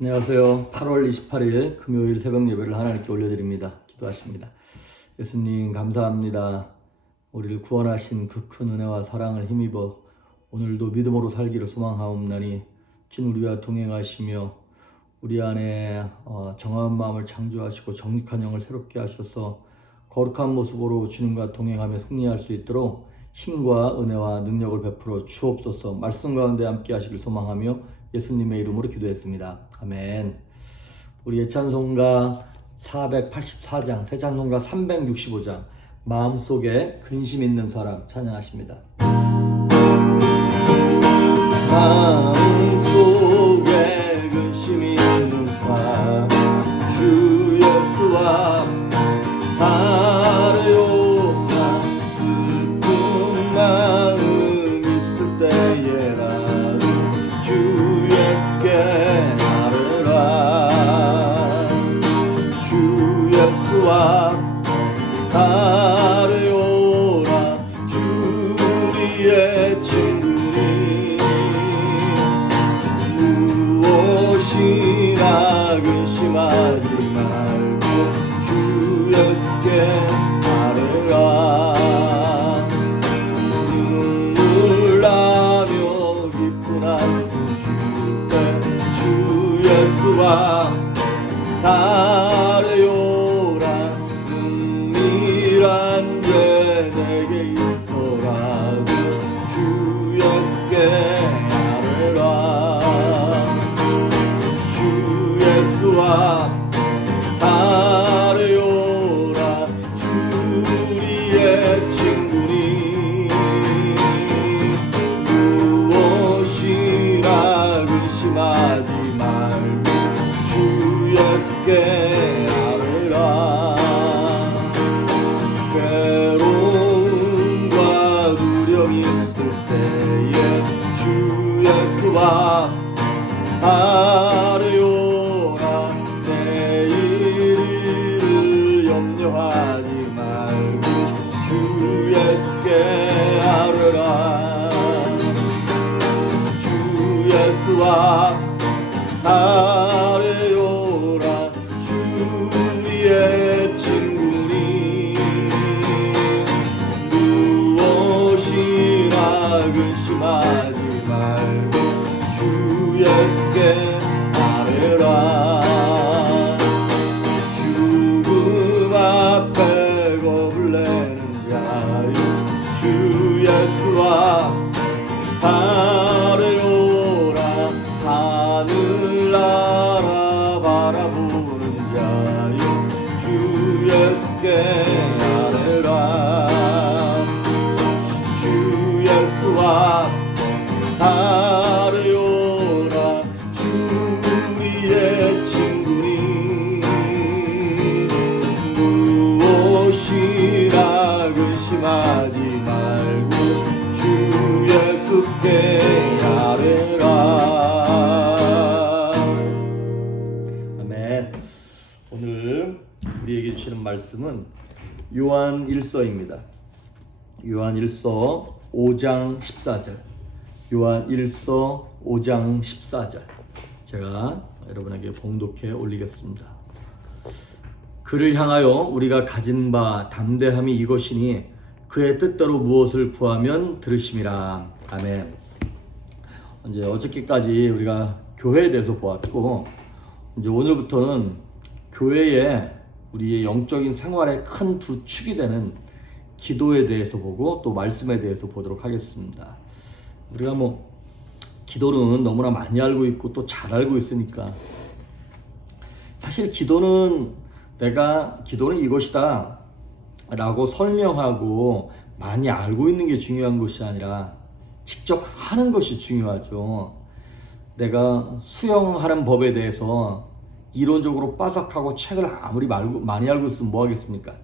안녕하세요. 8월 28일 금요일 새벽 예배를 하나님께 올려드립니다. 기도하십니다. 예수님 감사합니다. 우리를 구원하신 그 큰 은혜와 사랑을 힘입어 오늘도 믿음으로 살기를 소망하옵나니 주님 우리와 동행하시며 우리 안에 정한 마음을 창조하시고 정직한 영을 새롭게 하셔서 거룩한 모습으로 주님과 동행하며 승리할 수 있도록 힘과 은혜와 능력을 베풀어 주옵소서. 말씀 가운데 함께 하시길 소망하며 예수님의 이름으로 기도했습니다. 아멘. 우리 예찬송가 484장, 새 찬송가 365장 마음속에 근심 있는 사람 찬양하십니다. 마음속에 근심 있는 사람 주 예수와 바라요나 슬픈 마음 있을 때에라도 주 예수께 나르라. 주 예수와 바라요라. 주 우리의 친구니 무엇이나 근심하지 말고 주 예수께 나르라. 눈물 나며 깊은 한숨 쉴 때 주 예수와 다래요라. 은밀한 죄 내게 있더라도 주 예수께 아뢰라. 주 예수와 다래요라. 주 우리의 친구니 무엇이나 근심하지 말고 주 예수께 아뢰라. 괴로움과 두려움이 있을 때에 주 예수와 아뢰요라. 내일을 염려하지 말고 주 예수께 아뢰라. 주 예수와 아뢰요라. 주 우리의 친구니 무엇이나 근심하지 말고 주 예수께 아뢰라. 죽음 앞에 겁을 내는 자유 주 예수와 아뢰요라. 하늘나라 바라보는 자유 주 예수께 아뢰라. 주 예수와 아뢰요라. 주 우리의 친구니 무엇이나 근심하지 말고 주 예수께 아뢰라. 아멘. 오늘 우리에게 주시는 말씀은 요한 1서입니다. 요한 1서 5장 14절. 요한 1서 5장 14절. 제가 여러분에게 봉독해 올리겠습니다. 그를 향하여 우리가 가진 바 담대함이 이것이니 그의 뜻대로 무엇을 구하면 들으심이라. 아멘. 이제 어저께까지 우리가 교회에 대해서 보았고, 이제 오늘부터는 교회에 우리의 영적인 생활의 큰 두 축이 되는 기도에 대해서 보고 또 말씀에 대해서 보도록 하겠습니다. 우리가 기도는 너무나 많이 알고 있고 또 잘 알고 있으니까 사실 기도는 내가 기도는 이것이다 라고 설명하고 많이 알고 있는 게 중요한 것이 아니라 직접 하는 것이 중요하죠. 내가 수영하는 법에 대해서 이론적으로 빠삭하고 책을 아무리 많이 알고 있으면 뭐 하겠습니까?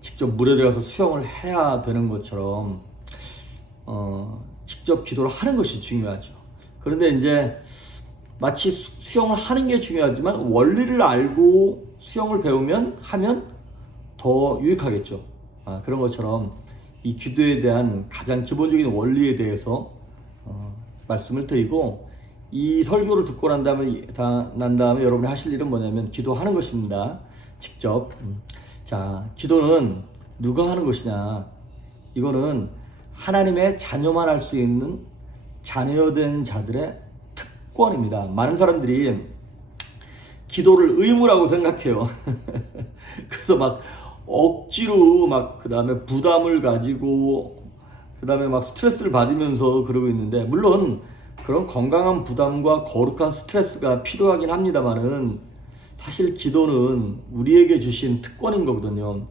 직접 물에 들어가서 수영을 해야 되는 것처럼 직접 기도를 하는 것이 중요하죠. 그런데 이제 마치 수영을 하는 게 중요하지만 원리를 알고 수영을 하면 더 유익하겠죠. 그런 것처럼 이 기도에 대한 가장 기본적인 원리에 대해서 말씀을 드리고, 이 설교를 듣고 난 다음에 여러분이 하실 일은 뭐냐면 기도하는 것입니다. 직접. 자, 기도는 누가 하는 것이냐? 이거는 하나님의 자녀만 할 수 있는 자녀된 자들의 특권입니다. 많은 사람들이 기도를 의무라고 생각해요. 그래서 막 억지로 막 그 다음에 부담을 가지고 그 다음에 막 스트레스를 받으면서 그러고 있는데, 물론 그런 건강한 부담과 거룩한 스트레스가 필요하긴 합니다만은 사실 기도는 우리에게 주신 특권인 거거든요.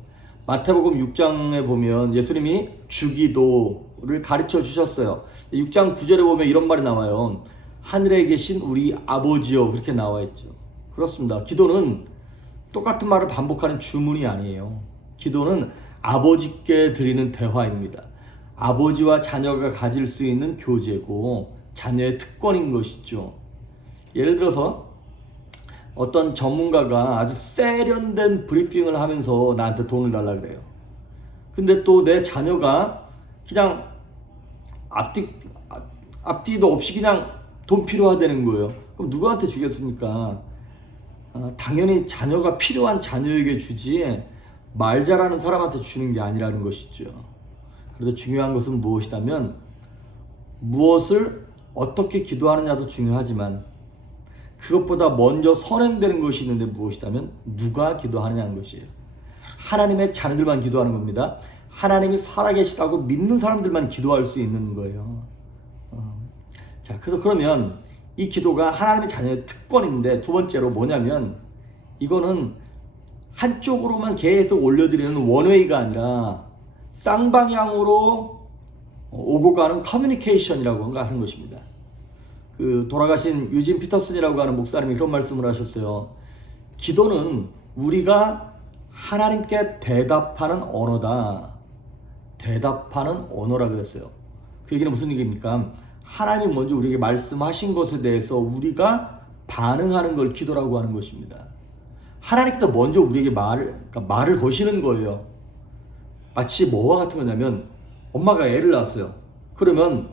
마태복음 6장에 보면 예수님이 주기도를 가르쳐 주셨어요. 6장 9절에 보면 이런 말이 나와요. 하늘에 계신 우리 아버지요, 그렇게 나와 있죠. 그렇습니다. 기도는 똑같은 말을 반복하는 주문이 아니에요. 기도는 아버지께 드리는 대화입니다. 아버지와 자녀가 가질 수 있는 교제고 자녀의 특권인 것이죠. 예를 들어서 어떤 전문가가 아주 세련된 브리핑을 하면서 나한테 돈을 달라 그래요. 근데 또 내 자녀가 그냥 앞뒤도 없이 그냥 돈 필요하다는 거예요. 그럼 누구한테 주겠습니까? 당연히 자녀가 필요한 자녀에게 주지 말 잘하는 사람한테 주는 게 아니라는 것이죠. 그래서 중요한 것은 무엇이냐면 무엇을 어떻게 기도하느냐도 중요하지만 그것보다 먼저 선행되는 것이 있는데 무엇이냐면 누가 기도하느냐는 것이에요. 하나님의 자녀들만 기도하는 겁니다. 하나님이 살아계시다고 믿는 사람들만 기도할 수 있는 거예요. 자, 그래서 그러면 이 기도가 하나님의 자녀의 특권인데, 두 번째로 뭐냐면 이거는 한쪽으로만 계속 올려드리는 원웨이가 아니라 쌍방향으로 오고 가는 커뮤니케이션이라고 하는 것입니다. 그 돌아가신 유진 피터슨이라고 하는 목사님이 그런 말씀을 하셨어요. 기도는 우리가 하나님께 대답하는 언어다. 대답하는 언어라 그랬어요. 그 얘기는 무슨 얘기입니까? 하나님이 먼저 우리에게 말씀하신 것에 대해서 우리가 반응하는 걸 기도라고 하는 것입니다. 하나님께서 먼저 우리에게 말을 거시는 거예요. 마치 뭐와 같은 거냐면 엄마가 애를 낳았어요. 그러면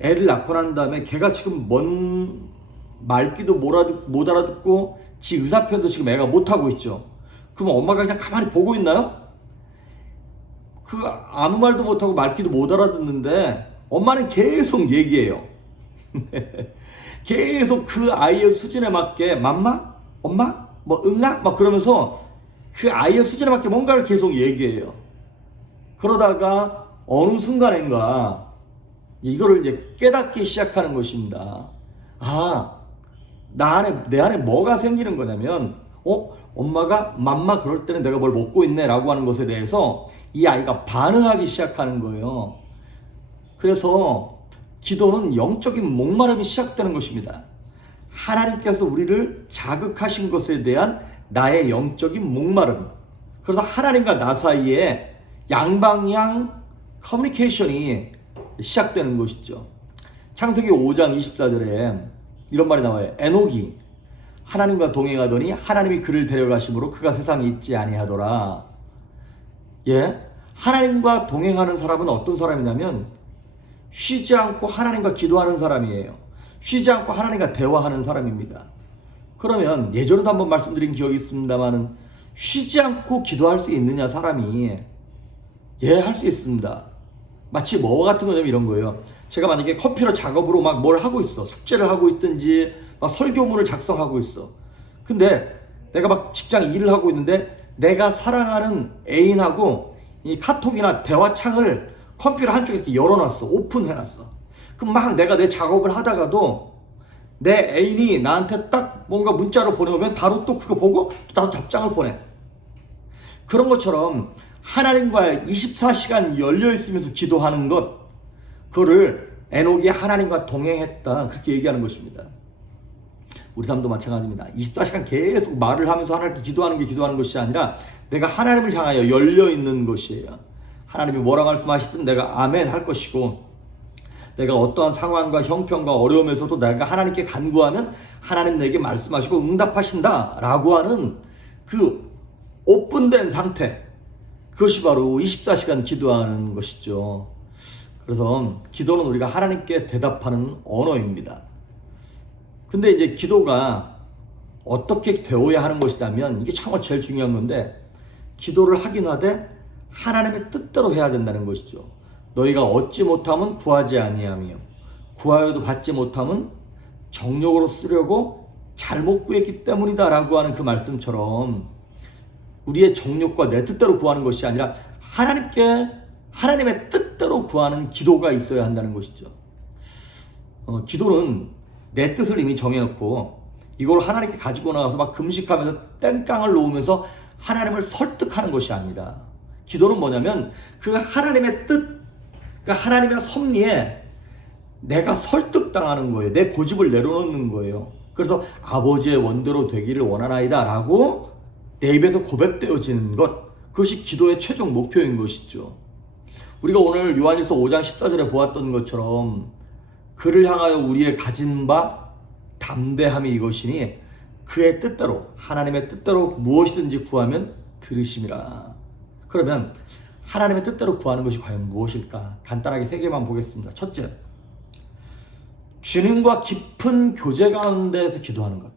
애를 낳고 난 다음에 걔가 지금 뭔 말귀도 못 알아듣고 지 의사표현도 지금 애가 못하고 있죠. 그럼 엄마가 그냥 가만히 보고 있나요? 그 아무 말도 못하고 말귀도 못 알아듣는데 엄마는 계속 얘기해요. 계속 그 아이의 수준에 맞게 맘마? 엄마? 뭐 응아? 막 그러면서 그 아이의 수준에 맞게 뭔가를 계속 얘기해요. 그러다가 어느 순간인가 이거를 이제 깨닫기 시작하는 것입니다. 내 안에 뭐가 생기는 거냐면 엄마가 맘마 그럴 때는 내가 뭘 먹고 있네 라고 하는 것에 대해서 이 아이가 반응하기 시작하는 거예요. 그래서 기도는 영적인 목마름이 시작되는 것입니다. 하나님께서 우리를 자극하신 것에 대한 나의 영적인 목마름. 그래서 하나님과 나 사이에 양방향 커뮤니케이션이 시작되는 것이죠. 창세기 5장 24절에 이런 말이 나와요. 에녹이 하나님과 동행하더니 하나님이 그를 데려가심으로 그가 세상에 있지 아니하더라. 하나님과 동행하는 사람은 어떤 사람이냐면 쉬지 않고 하나님과 기도하는 사람이에요. 쉬지 않고 하나님과 대화하는 사람입니다. 그러면 예전에도 한번 말씀드린 기억이 있습니다만은 쉬지 않고 기도할 수 있느냐 사람이? 할 수 있습니다. 마치 뭐와 같은 거냐면 이런 거예요. 제가 만약에 컴퓨터 작업으로 막 뭘 하고 있어. 숙제를 하고 있든지 막 설교문을 작성하고 있어. 근데 내가 막 직장 일을 하고 있는데 내가 사랑하는 애인하고 이 카톡이나 대화창을 컴퓨터 한쪽에 이렇게 열어놨어. 오픈해놨어. 그럼 막 내가 내 작업을 하다가도 내 애인이 나한테 딱 뭔가 문자로 보내오면 바로 또 그거 보고 또 나도 답장을 보내. 그런 것처럼 하나님과 24시간 열려있으면서 기도하는 것, 그거를 에녹이 하나님과 동행했다, 그렇게 얘기하는 것입니다. 우리 삶도 마찬가지입니다. 24시간 계속 말을 하면서 하나님께 기도하는 게 기도하는 것이 아니라 내가 하나님을 향하여 열려있는 것이에요. 하나님이 뭐라 말씀하시든 내가 아멘 할 것이고, 내가 어떠한 상황과 형편과 어려움에서도 내가 하나님께 간구하면 하나님 내게 말씀하시고 응답하신다 라고 하는 그 오픈된 상태, 그것이 바로 24시간 기도하는 것이죠. 그래서 기도는 우리가 하나님께 대답하는 언어입니다. 근데 이제 기도가 어떻게 되어야 하는 것이냐면 이게 참 제일 중요한 건데 기도를 하긴 하되 하나님의 뜻대로 해야 된다는 것이죠. 너희가 얻지 못하면 구하지 아니하며 구하여도 받지 못하면 정욕으로 쓰려고 잘못 구했기 때문이다 라고 하는 그 말씀처럼 우리의 정욕과 내 뜻대로 구하는 것이 아니라 하나님의 뜻대로 구하는 기도가 있어야 한다는 것이죠. 기도는 내 뜻을 이미 정해놓고 이걸 하나님께 가지고 나가서 막 금식하면서 땡깡을 놓으면서 하나님을 설득하는 것이 아닙니다. 기도는 뭐냐면 그 하나님의 뜻, 그 하나님의 섭리에 내가 설득당하는 거예요. 내 고집을 내려놓는 거예요. 그래서 아버지의 원대로 되기를 원하나이다 라고 내 입에서 고백되어지는 것, 그것이 기도의 최종 목표인 것이죠. 우리가 오늘 요한일서 5장 14절에 보았던 것처럼 그를 향하여 우리의 가진 바 담대함이 이것이니 그의 뜻대로 하나님의 뜻대로 무엇이든지 구하면 들으심이라. 그러면 하나님의 뜻대로 구하는 것이 과연 무엇일까? 간단하게 세 개만 보겠습니다. 첫째, 주님과 깊은 교제 가운데에서 기도하는 것.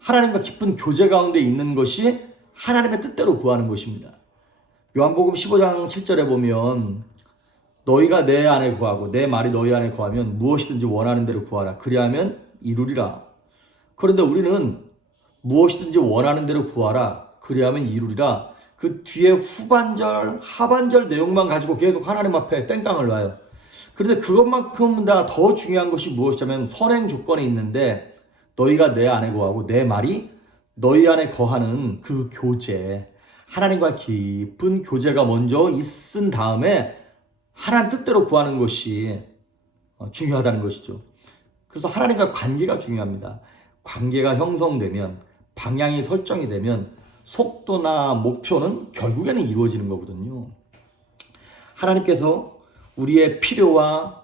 하나님과 깊은 교제 가운데 있는 것이 하나님의 뜻대로 구하는 것입니다. 요한복음 15장 7절에 보면 너희가 내 안에 구하고 내 말이 너희 안에 구하면 무엇이든지 원하는 대로 구하라. 그리하면 이루리라. 그런데 우리는 무엇이든지 원하는 대로 구하라. 그리하면 이루리라. 그 뒤에 후반절, 하반절 내용만 가지고 계속 하나님 앞에 땡깡을 놔요. 그런데 그것만큼 더 중요한 것이 무엇이냐면 선행 조건이 있는데 너희가 내 안에 거하고 내 말이 너희 안에 거하는 그 교제, 하나님과 깊은 교제가 먼저 있은 다음에 하나님 뜻대로 구하는 것이 중요하다는 것이죠. 그래서 하나님과 관계가 중요합니다. 관계가 형성되면, 방향이 설정이 되면 속도나 목표는 결국에는 이루어지는 거거든요. 하나님께서 우리의 필요와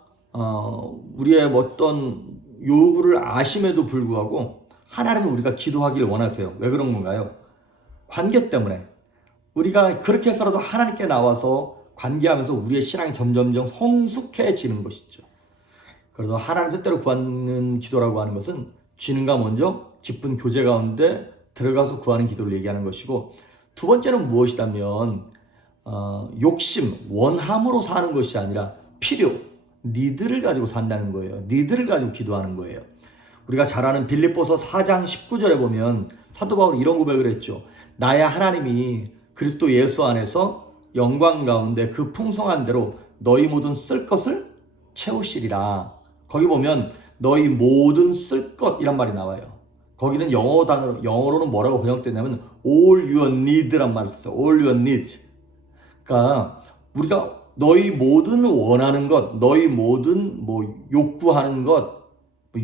우리의 어떤 요구를 아심에도 불구하고 하나님은 우리가 기도하기를 원하세요. 왜 그런 건가요? 관계 때문에. 우리가 그렇게 해서라도 하나님께 나와서 관계하면서 우리의 신앙이 점점점 성숙해지는 것이죠. 그래서 하나님 뜻대로 구하는 기도라고 하는 것은 주님과 먼저 깊은 교제 가운데 들어가서 구하는 기도를 얘기하는 것이고, 두 번째는 무엇이다면 욕심, 원함으로 사는 것이 아니라 필요, 니드를 가지고 산다는 거예요. 니드를 가지고 기도하는 거예요. 우리가 잘 아는 빌립보서 4장 19절에 보면 사도 바울이 이런 고백을 했죠. 나의 하나님이 그리스도 예수 안에서 영광 가운데 그 풍성한 대로 너희 모든 쓸 것을 채우시리라. 거기 보면 너희 모든 쓸 것이란 말이 나와요. 거기는 영어로는 뭐라고 번역되냐면 all your need란 말을 써요. all your needs. 그러니까 우리가 너희 모든 원하는 것, 너희 모든 욕구하는 것,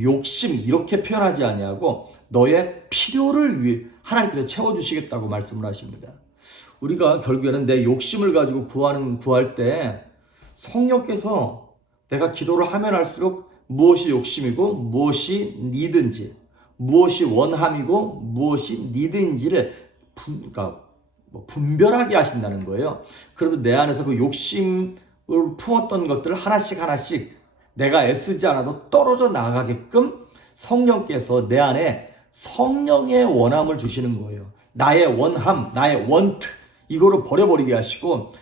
욕심 이렇게 표현하지 아니하고 너의 필요를 위해 하나님께서 채워주시겠다고 말씀을 하십니다. 우리가 결국에는 내 욕심을 가지고 구할 때 성령께서 내가 기도를 하면 할수록 무엇이 욕심이고 무엇이 니든지, 무엇이 원함이고 무엇이 니든지를 분별하게 하신다는 거예요. 그래도 내 안에서 그 욕심을 품었던 것들을 하나씩 내가 애쓰지 않아도 떨어져 나가게끔 성령께서 내 안에 성령의 원함을 주시는 거예요. 나의 원함, 나의 원트 이거를 버려버리게 하시고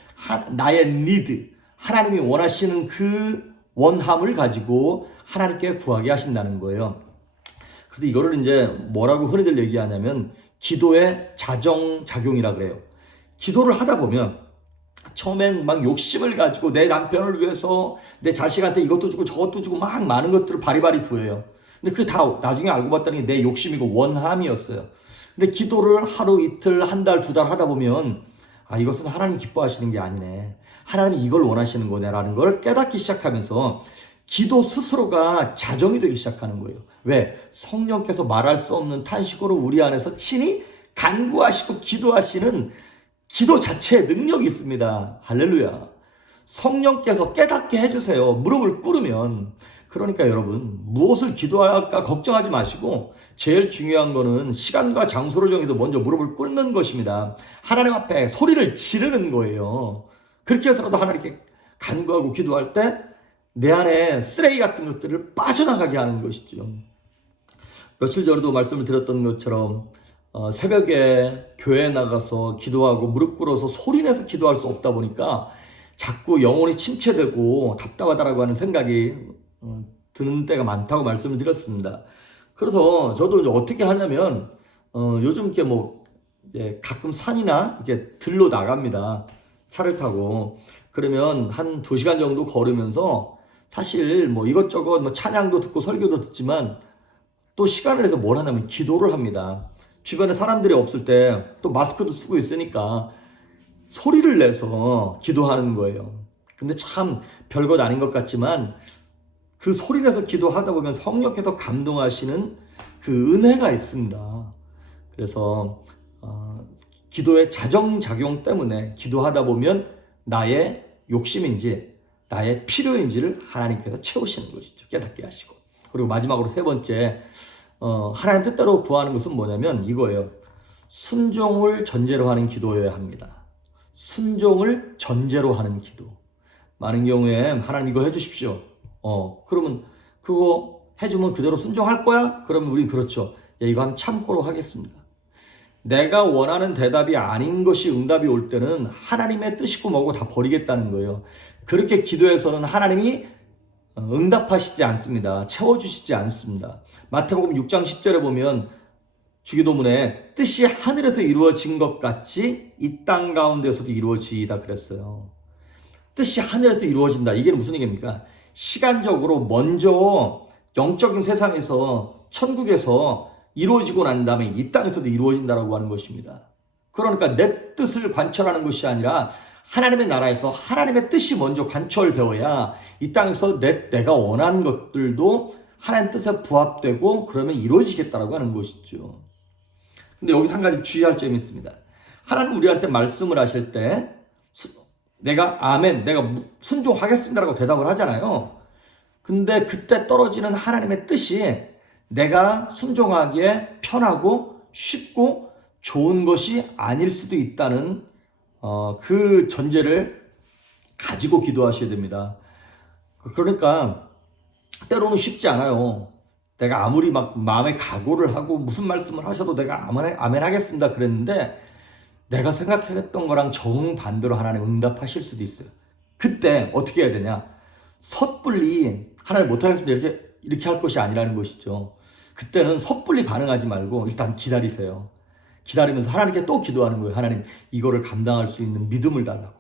나의 need, 하나님이 원하시는 그 원함을 가지고 하나님께 구하게 하신다는 거예요. 그래서 이거를 이제 뭐라고 흔히들 얘기하냐면 기도의 자정작용이라 그래요. 기도를 하다 보면 처음엔 막 욕심을 가지고 내 남편을 위해서 내 자식한테 이것도 주고 저것도 주고 막 많은 것들을 바리바리 구해요. 근데 그게 다 나중에 알고 봤더니 내 욕심이고 원함이었어요. 근데 기도를 하루 이틀 한 달 두 달 하다 보면 이것은 하나님 기뻐하시는 게 아니네. 하나님이 이걸 원하시는 거네라는 걸 깨닫기 시작하면서 기도 스스로가 자정이 되기 시작하는 거예요. 왜? 성령께서 말할 수 없는 탄식으로 우리 안에서 친히 간구하시고 기도하시는 기도 자체의 능력이 있습니다. 할렐루야. 성령께서 깨닫게 해주세요. 무릎을 꿇으면. 그러니까 여러분, 무엇을 기도할까 걱정하지 마시고 제일 중요한 거는 시간과 장소를 정해서 먼저 무릎을 꿇는 것입니다. 하나님 앞에 소리를 지르는 거예요. 그렇게 해서라도 하나님께 간구하고 기도할 때 내 안에 쓰레기 같은 것들을 빠져나가게 하는 것이죠. 며칠 전에도 말씀을 드렸던 것처럼 새벽에 교회에 나가서 기도하고 무릎 꿇어서 소리내서 기도할 수 없다 보니까 자꾸 영혼이 침체되고 답답하다라고 하는 생각이 드는 때가 많다고 말씀을 드렸습니다. 그래서 저도 이제 어떻게 하냐면 요즘 이렇게 뭐 이제 가끔 산이나 이렇게 들로 나갑니다. 차를 타고. 그러면 한 2시간 정도 걸으면서 사실 뭐 이것저것 뭐 찬양도 듣고 설교도 듣지만 또 시간을 내서 뭘 하냐면 기도를 합니다. 주변에 사람들이 없을 때 또 마스크도 쓰고 있으니까 소리를 내서 기도하는 거예요. 근데 참 별것 아닌 것 같지만 그 소리 내서 기도하다 보면 성령께서 감동하시는 그 은혜가 있습니다. 그래서 기도의 자정작용 때문에 기도하다 보면 나의 욕심인지 나의 필요인지를 하나님께서 채우시는 것이죠. 깨닫게 하시고. 그리고 마지막으로 3번째, 하나님 뜻대로 구하는 것은 뭐냐면 이거예요. 순종을 전제로 하는 기도여야 합니다. 순종을 전제로 하는 기도. 많은 경우에 하나님 이거 해주십시오. 그러면 그거 해주면 그대로 순종할 거야? 그러면 우리 그렇죠. 이거 한번 참고로 하겠습니다. 내가 원하는 대답이 아닌 것이 응답이 올 때는 하나님의 뜻이고 뭐고 다 버리겠다는 거예요. 그렇게 기도해서는 하나님이 응답하시지 않습니다. 채워주시지 않습니다. 마태복음 6장 10절에 보면 주기도문에 뜻이 하늘에서 이루어진 것 같이 이 땅 가운데서도 이루어지다 그랬어요. 뜻이 하늘에서 이루어진다. 이게 무슨 얘기입니까? 시간적으로 먼저 영적인 세상에서 천국에서 이루어지고 난 다음에 이 땅에서도 이루어진다라고 하는 것입니다. 그러니까 내 뜻을 관철하는 것이 아니라 하나님의 나라에서 하나님의 뜻이 먼저 관철되어야 이 땅에서 내가 원하는 것들도 하나님 뜻에 부합되고 그러면 이루어지겠다라고 하는 것이죠. 근데 여기서 한 가지 주의할 점이 있습니다. 하나님 우리한테 말씀을 하실 때 내가 아멘, 내가 순종하겠습니다라고 대답을 하잖아요. 근데 그때 떨어지는 하나님의 뜻이 내가 순종하기에 편하고 쉽고 좋은 것이 아닐 수도 있다는 그 전제를 가지고 기도하셔야 됩니다. 그러니까 때로는 쉽지 않아요. 내가 아무리 막 마음에 각오를 하고 무슨 말씀을 하셔도 내가 아멘 하겠습니다 그랬는데 내가 생각했던 거랑 정반대로 하나님 응답하실 수도 있어요. 그때 어떻게 해야 되냐? 섣불리 하나님 못하겠습니다 이렇게 할 것이 아니라는 것이죠. 그때는 섣불리 반응하지 말고 일단 기다리세요. 기다리면서 하나님께 또 기도하는 거예요. 하나님 이거를 감당할 수 있는 믿음을 달라고,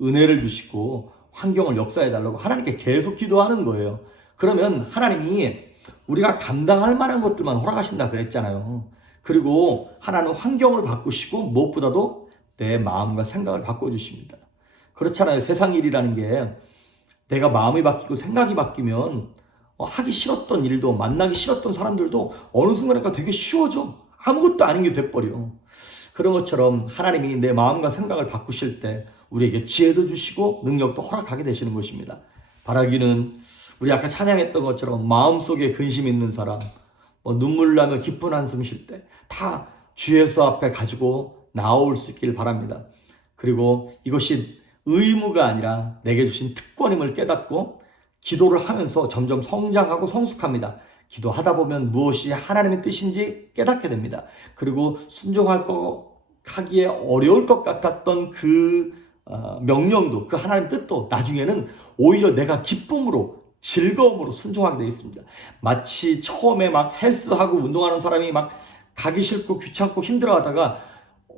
은혜를 주시고 환경을 역사해 달라고 하나님께 계속 기도하는 거예요. 그러면 하나님이 우리가 감당할 만한 것들만 허락하신다 그랬잖아요. 그리고 하나님은 환경을 바꾸시고 무엇보다도 내 마음과 생각을 바꿔주십니다. 그렇잖아요. 세상 일이라는 게 내가 마음이 바뀌고 생각이 바뀌면 하기 싫었던 일도 만나기 싫었던 사람들도 어느 순간에 되게 쉬워져. 아무것도 아닌 게 돼버려. 그런 것처럼 하나님이 내 마음과 생각을 바꾸실 때 우리에게 지혜도 주시고 능력도 허락하게 되시는 것입니다. 바라기는 우리 아까 찬양했던 것처럼 마음속에 근심 있는 사람, 눈물 나며 기쁜 한숨 쉴 때 다 주 예수 앞에 가지고 나올 수 있길 바랍니다. 그리고 이것이 의무가 아니라 내게 주신 특권임을 깨닫고 기도를 하면서 점점 성장하고 성숙합니다. 기도하다 보면 무엇이 하나님의 뜻인지 깨닫게 됩니다. 그리고 하기에 어려울 것 같았던 그 명령도, 그 하나님의 뜻도 나중에는 오히려 내가 기쁨으로 즐거움으로 순종하게 되어 있습니다. 마치 처음에 막 헬스하고 운동하는 사람이 막 가기 싫고 귀찮고 힘들어하다가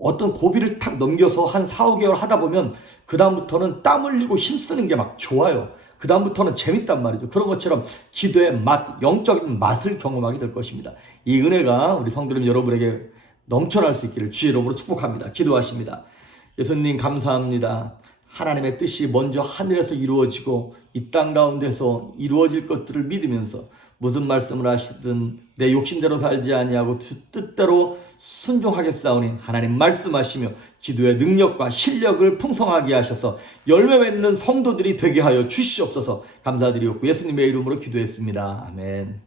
어떤 고비를 탁 넘겨서 한 4, 5개월 하다 보면 그 다음부터는 땀 흘리고 힘쓰는 게 막 좋아요. 그 다음부터는 재밌단 말이죠. 그런 것처럼 기도의 맛, 영적인 맛을 경험하게 될 것입니다. 이 은혜가 우리 성도님 여러분에게 넘쳐날 수 있기를 주의 이름으로 축복합니다. 기도하십니다. 예수님 감사합니다. 하나님의 뜻이 먼저 하늘에서 이루어지고 이 땅 가운데서 이루어질 것들을 믿으면서 무슨 말씀을 하시든 내 욕심대로 살지 아니하고 뜻대로 순종하겠사오니 하나님 말씀하시며 기도의 능력과 실력을 풍성하게 하셔서 열매 맺는 성도들이 되게 하여 주시옵소서. 감사드리옵고 예수님의 이름으로 기도했습니다. 아멘.